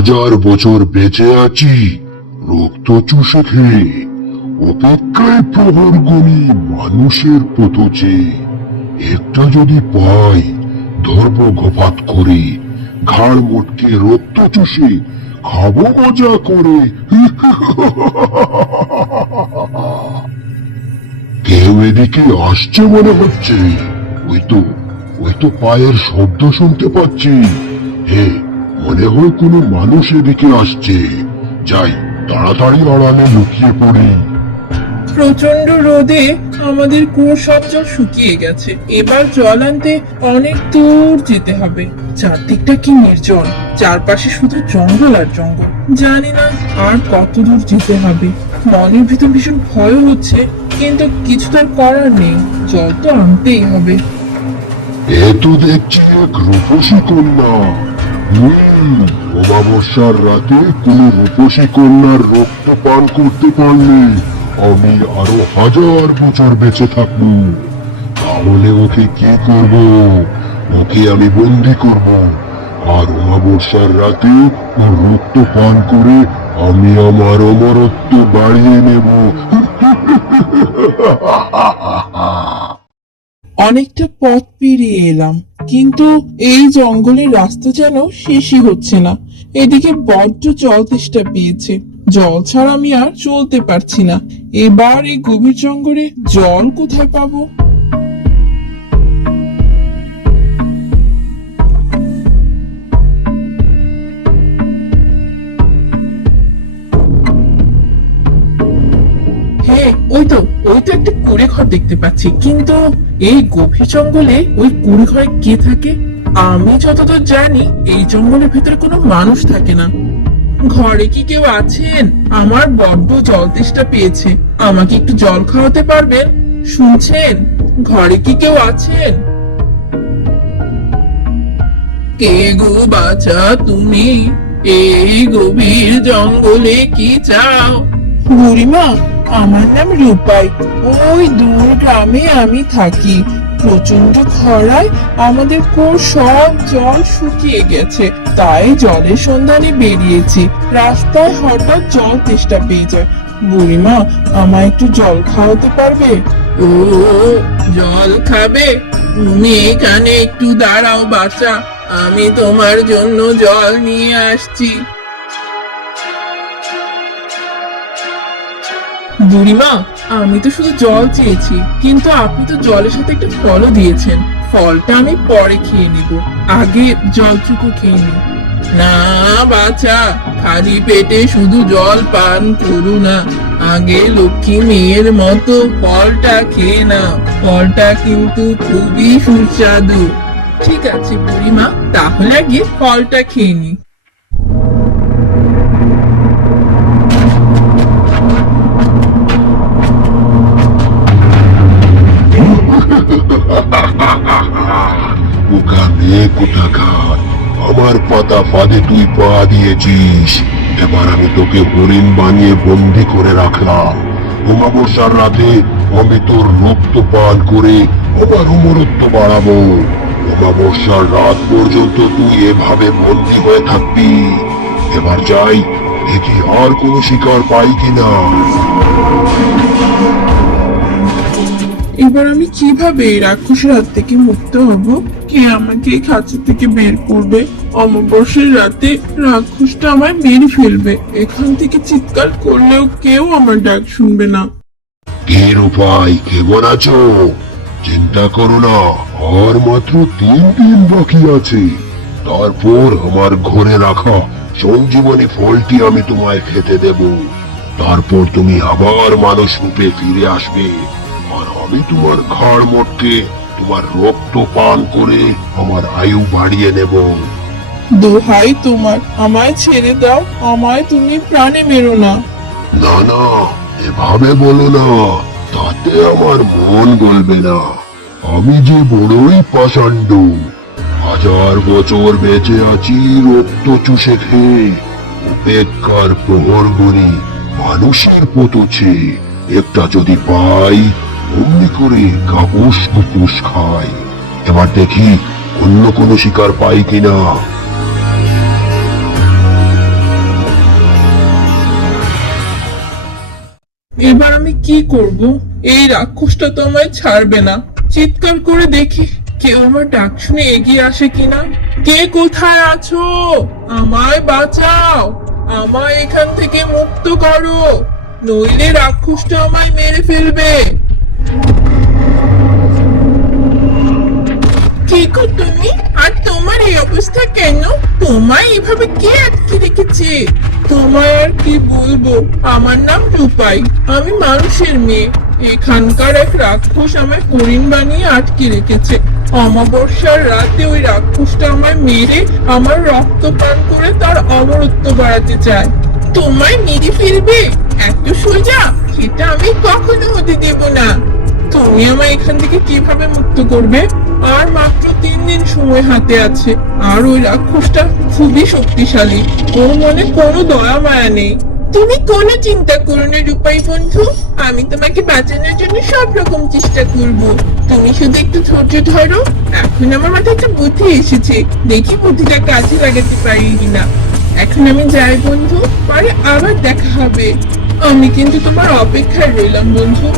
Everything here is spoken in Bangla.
হাজার বছর বেঁচে আছি রক্ত চুষে খেয়ে, অপেক্ষায় প্রহর গুনি মানুষের পথে। একটা যদি পাই, ধর্মঘপাত করে ঘাড় মোটকে রক্ত চুষে খাবো মজা করে। কেউ এদিকে আসছে মনে হচ্ছে। ওই তো পায়ের শব্দ শুনতে পাচ্ছি। হে, মনে হয় কোনো মানুষ এদিকে আসছে। যাই, তাড়াতাড়ি আড়ালে লুকিয়ে পড়ি। প্রচন্ড রোদে আমাদের কুয়োর সব জল শুকিয়ে গেছে। এবার জল আনতে অনেক দূর যেতে হবে। চারদিকটা কি নির্জন, চারপাশে শুধু জঙ্গল আর জঙ্গল। জানি না আর কত দূর যেতে হবে। মনের ভিতর ভীষণ ভয় হচ্ছে, কিন্তু কিছু তো আর করার নেই। জল তো আনতেই হবে। এ তো দেখছি এক রূপসী কন্যা। অমাবস্যার রাতে কোন রূপসী কন্যার রক্ত পান করতে পারলে আমি আরো হাজার বছর বেঁচে থাকবো। তাহলে ওকে কি করব? ওকে আমি বন্দি করব, আর অমাবস্যার রাতে ওর রক্ত পান করে আমি আমার অমরত্ব বাড়িয়ে নেব। অনেকটা পথ পেরিয়ে এলাম, কিন্তু এই জঙ্গলের রাস্তা যেন শেষই হচ্ছে না। এদিকে বড্ড জল তেষ্টা পেয়েছে। জল ছাড়া আমি আর চলতে পারছি না। এবার এই গভীর জঙ্গলে জল কোথায় পাবো? হ্যাঁ, ওই তো একটা কুড়ে ঘর দেখতে পাচ্ছি, কিন্তু এই গভীর জঙ্গলে ওই কুড়ে ঘরে কে থাকে? আমি যতদূর জানি এই জঙ্গলের ভিতরে কোনো মানুষ থাকে না। ঘরে কি কেউ আছেন? আমার বড্ড জল তেষ্টা পেয়েছে, আমাকে একটু জল খাওয়াতে পারবেন? শুনছেন? ঘরে কি কেউ আছেন? কে গো বাছা তুমি? এই গভীর জঙ্গলে কি চাও? বুড়িমা, আমার নাম রূপাই। ওই দূর গ্রামে আমি থাকি। প্রচন্ড খরায় আমাদের কুয়োর সব জল শুকিয়ে গেছে, তাই জলের সন্ধানে বেরিয়েছি। রাস্তায় হঠাৎ জল তেষ্টা পেয়ে যায়। বুড়িমা, আমায় একটু জল খাওয়াতে পারবে? ও, জল খাবে? তুমি এখানে একটু দাঁড়াও বাচ্চা, আমি তোমার জন্য জল নিয়ে আসছি। বুড়িমা, আমি তো শুধু জল চেয়েছি, কিন্তু আপনি তো জলের সাথে একটা ফলও দিয়েছেন। ফলটা আমি পরে খেয়ে নিব, আগে জলটুকু খেয়ে নি। না বাছা, খালি পেটে শুধু জল পান করু না। আগে লক্ষ্মী মেয়ের মতো ফলটা খেয়ে না। ফলটা কিন্তু খুবই সুস্বাদু। ঠিক আছে বুড়িমা, তাহলে আগে ফলটা খেয়ে নি। কোথাকার আমার পাতা ফাঁদে তুই পা দিয়েছিস। এবার আমি তোকে হরিণ বানিয়ে বন্দি করে রাখলাম। অমাবস্যার রাতে আমি তোর রক্ত পান করে আমার অমরত্ব বাড়াবো। অমাবস্যার রাত পর্যন্ত তুই এভাবে বন্দি হয়ে থাকবি। এবার যাই, দেখি আর কোনো শিকার পাই কিনা। এবার আমি কিভাবে এই রাক্ষসের হাত থেকে মুক্ত হব? কে আমাকে এই খাঁচা থেকে বের করবে? অমাবস্যার রাতে রাক্ষসটা আমায় মেরে ফেলবে। এখান থেকে চিৎকার করলেও কেউ আমার ডাক শুনবে না। এর উপায় কেমন আছো? চিন্তা করো না, আর মাত্র 3 দিন বাকি আছে। তারপর আমার ঘরে রাখা সঞ্জীবনী ফলটি আমি তোমায় খেতে দেব। তারপর তুমি আবার মানুষ রূপে ফিরে আসবে, আর আমি তোমার ঘাড় মোটকে তোমার রক্ত পান করে আমার আয়ু বাড়িয়ে নেব। দোহাই তোমার, আমায় ছেড়ে দাও। আমায় তুমি প্রাণে মেরো না। না না, এভাবে বলো না, তাতে আমার মন গলবে না। আমি যে বড়ই পাষণ্ড। 1000 বছর বেঁচে আছি রক্ত চুষে খেয়ে, অপেক্ষার প্রহর গুনি মানুষের পথে। একটা যদি পাই, অমনি করে কাপুস কুপুস খাই। এবার দেখি অন্য কোনো শিকার পাই কিনা। এবার আমি কি করব? এই রাক্ষসটা তো আমায় ছাড়বে না। চিৎকার করে দেখি কেউ আমার ডাক শুনে এগিয়ে আসে কিনা। কে কোথায় আছো? আমায় বাঁচাও, আমায় এখান থেকে মুক্ত করো, নইলে রাক্ষসটা আমায় মেরে ফেলবে। কে গো তুমি? আর তোমার এই অবস্থা কেন? তোমায় এভাবে কে আটকে রেখেছে? তোমায় আর কি বলবো, আমার নাম রূপাই, আমি মানুষের মেয়ে। এখানকার এক রাক্ষস আমায় হরিণ বানিয়ে আটকে রেখেছে। অমাবস্যার রাতে ওই রাক্ষসটা আমায় মেরে আমার রক্ত পান করে তার অমরত্ব বাড়াতে চায়। তোমায় মেরে ফেলবে এত সোজা? সেটা আমি কখনো হতে দেব না। তুমি আমায় এখান থেকে কিভাবে মুক্ত করবে? আর মাত্র 3 দিন সময় হাতে আছে। আর ওই রাক্ষসটা খুবই শক্তিশালী, ওর মনে কোনো দয়া মায়া নেই। তুমি কোনো চিন্তা করো না রূপাই বন্ধু, আমি তোমাকে বাঁচানোর জন্য সব রকম চেষ্টা করব। তুমি শুধু একটু ধৈর্য ধরো। এখন আমার মাথায় একটা বুদ্ধি এসেছে, দেখি বুদ্ধিটা কাজে লাগাতে পারি কিনা। এখন আমি যাই বন্ধু, পরে আবার দেখা হবে। আমি কিন্তু তোমার অপেক্ষায় রইলাম বন্ধু।